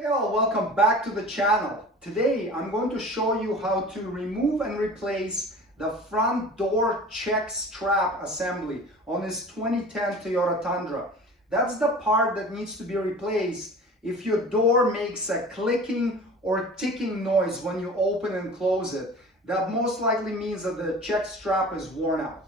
Hey all, welcome back to the channel. Today I'm going to show you how to remove and replace the front door check strap assembly on this 2010 Toyota Tundra. That's the part that needs to be replaced if your door makes a clicking or ticking noise when you open and close it. That most likely means that the check strap is worn out.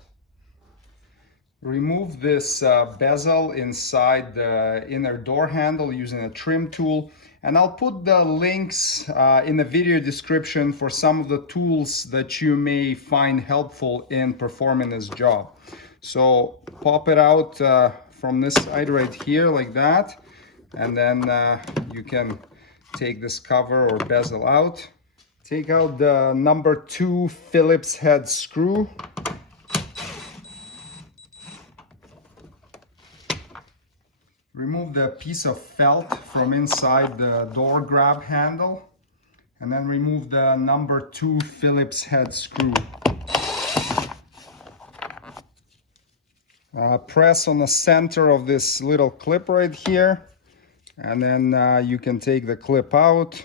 Remove this bezel inside the inner door handle using a trim tool, and I'll put the links in the video description for some of the tools that you may find helpful in performing this job. So pop it out from this side right here like that, and then you can take this cover or bezel out. Take out the number 2 Phillips head screw. Remove the piece of felt from inside the door grab handle, and then remove the number 2 Phillips head screw. Press on the center of this little clip right here, and then you can take the clip out.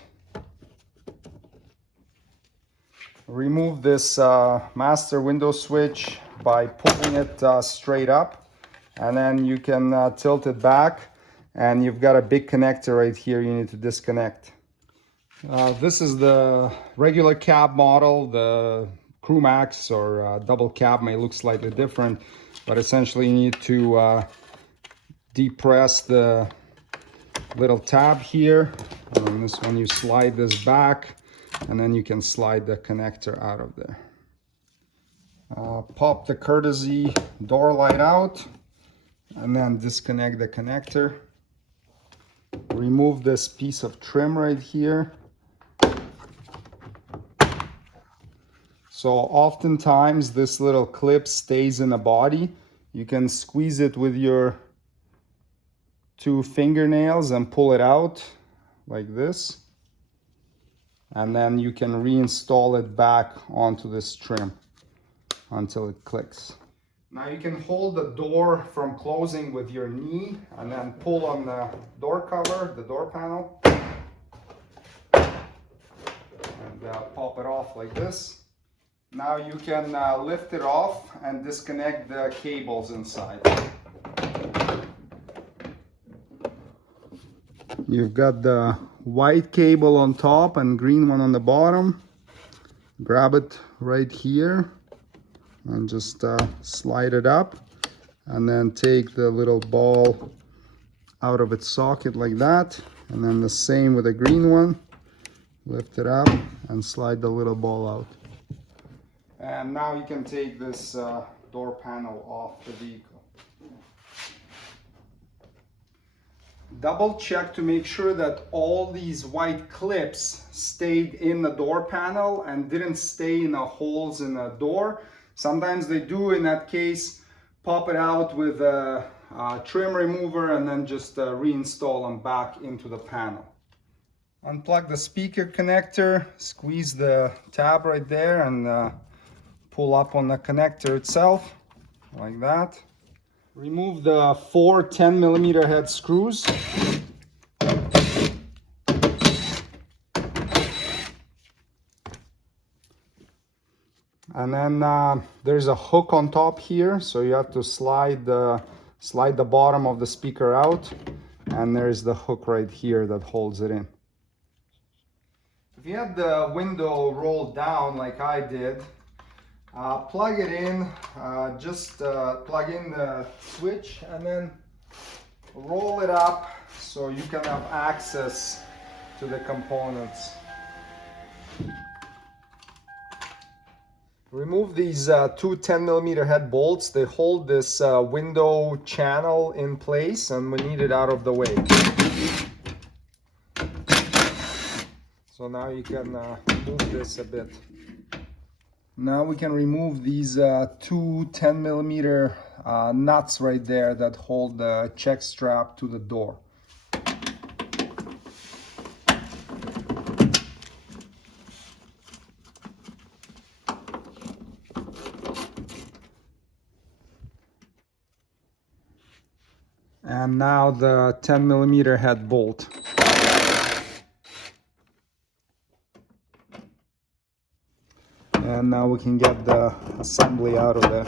Remove this master window switch by pulling it straight up. And then you can tilt it back, and you've got a big connector right here you need to disconnect. This is the regular cab model. The Crew Max or double cab may look slightly different, but essentially you need to depress the little tab here. And this one you slide this back, and then you can slide the connector out of there. Pop the courtesy door light out, and then disconnect the connector. Remove this piece of trim right here. So oftentimes this little clip stays in the body. You can squeeze it with your 2 fingernails and pull it out like this. And then you can reinstall it back onto this trim until it clicks. Now you can hold the door from closing with your knee and then pull on the door cover, the door panel, and pop it off like this. Now you can lift it off and disconnect the cables inside. You've got the white cable on top and green one on the bottom. Grab it right here and just slide it up, and then take the little ball out of its socket like that, and then the same with the green one. Lift it up and slide the little ball out. And now you can take this door panel off the vehicle. Double check to make sure that all these white clips stayed in the door panel and didn't stay in the holes in the door. Sometimes they do. In that case, pop it out with a trim remover and then just reinstall them back into the panel. Unplug the speaker connector, squeeze the tab right there, and pull up on the connector itself like that. Remove the 4 10mm head screws. And then there's a hook on top here, so you have to slide the bottom of the speaker out, and there's the hook right here that holds it in. If you have the window rolled down like I did, plug it in, plug in the switch and then roll it up so you can have access to the components. Remove these 2 10mm head bolts. They hold this window channel in place, and we need it out of the way. So now you can move this a bit. Now we can remove these 2 10mm nuts right there that hold the check strap to the door. And now the 10mm head bolt. And now we can get the assembly out of there.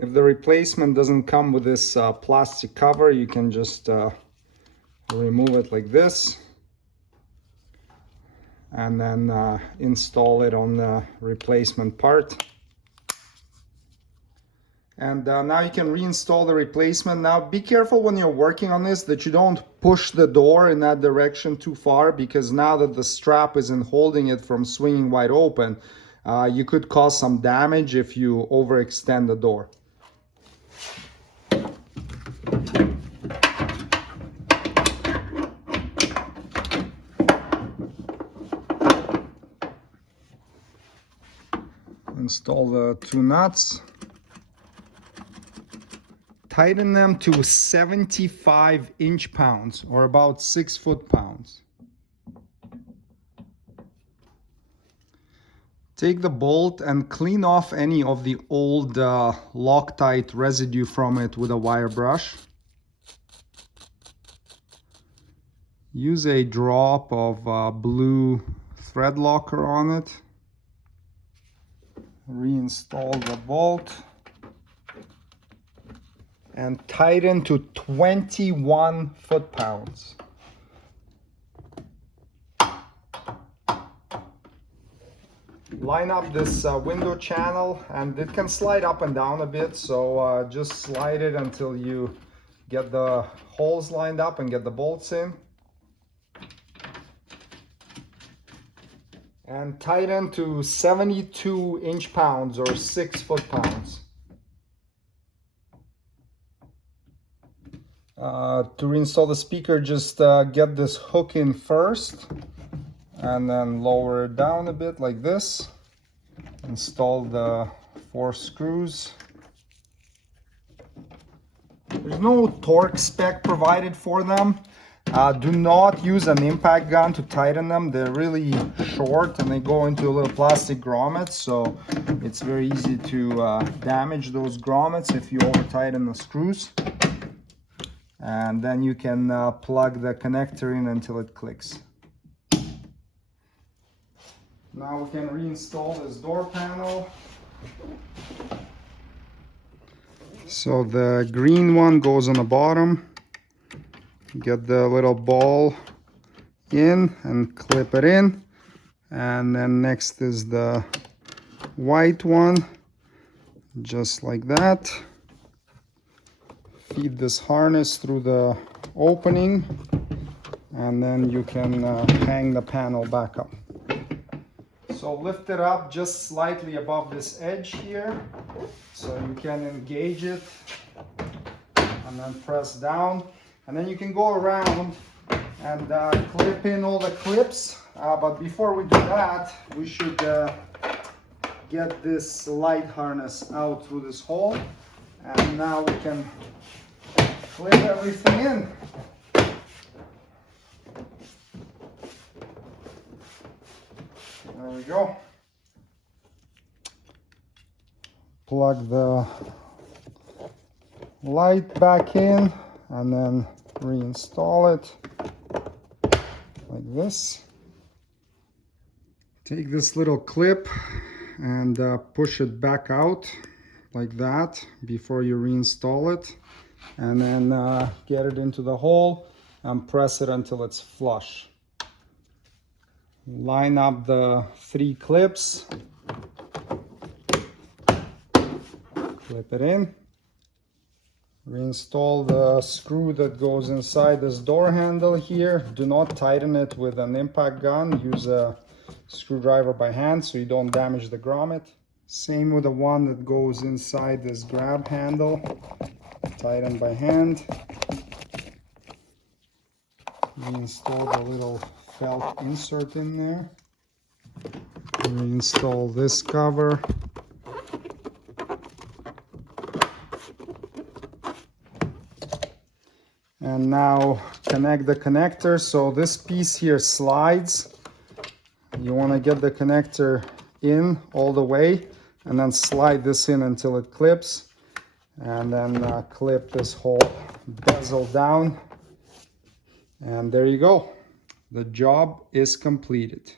If the replacement doesn't come with this plastic cover, you can just remove it like this and then install it on the replacement part. And now you can reinstall the replacement. Now be careful when you're working on this that you don't push the door in that direction too far, because now that the strap isn't holding it from swinging wide open, you could cause some damage if you overextend the door. Install the two nuts. Tighten them to 75 inch-pounds, or about 6 foot-pounds. Take the bolt and clean off any of the old Loctite residue from it with a wire brush. Use a drop of blue thread locker on it. Reinstall the bolt and tighten to 21 foot-pounds. Line up this window channel, and it can slide up and down a bit, so just slide it until you get the holes lined up and get the bolts in. And tighten to 72 inch-pounds or 6 foot-pounds. To reinstall the speaker, just get this hook in first and then lower it down a bit like this. Install the 4 screws. There's no torque spec provided for them. Do not use an impact gun to tighten them. They're really short and they go into a little plastic grommets, so it's very easy to damage those grommets if you over tighten the screws. And then you can plug the connector in until it clicks. Now we can reinstall this door panel. So the green one goes on the bottom. Get the little ball in and clip it in. And then next is the white one, just like that. Feed this harness through the opening, and then you can hang the panel back up. So lift it up just slightly above this edge here, so you can engage it, and then press down. And then you can go around and clip in all the clips. But before we do that, we should get this light harness out through this hole. And now we can clip everything in. There we go. Plug the light back in and then reinstall it like this. Take this little clip and push it back out like that before you reinstall it, and then get it into the hole and press it until it's flush. Line up the 3 clips, clip it in. Reinstall the screw that goes inside this door handle here. Do not tighten it with an impact gun. Use a screwdriver by hand so you don't damage the grommet. Same with the one that goes inside this grab handle. Tighten by hand. Reinstall the little felt insert in there. Reinstall this cover. And now connect the connector. So this piece here slides. You want to get the connector in all the way and then slide this in until it clips. and then clip this whole bezel down. And there you go. The job is completed.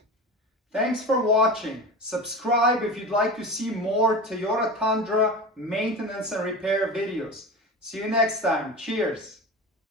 Thanks for watching. Subscribe if you'd like to see more Toyota Tundra maintenance and repair videos. See you next time. Cheers.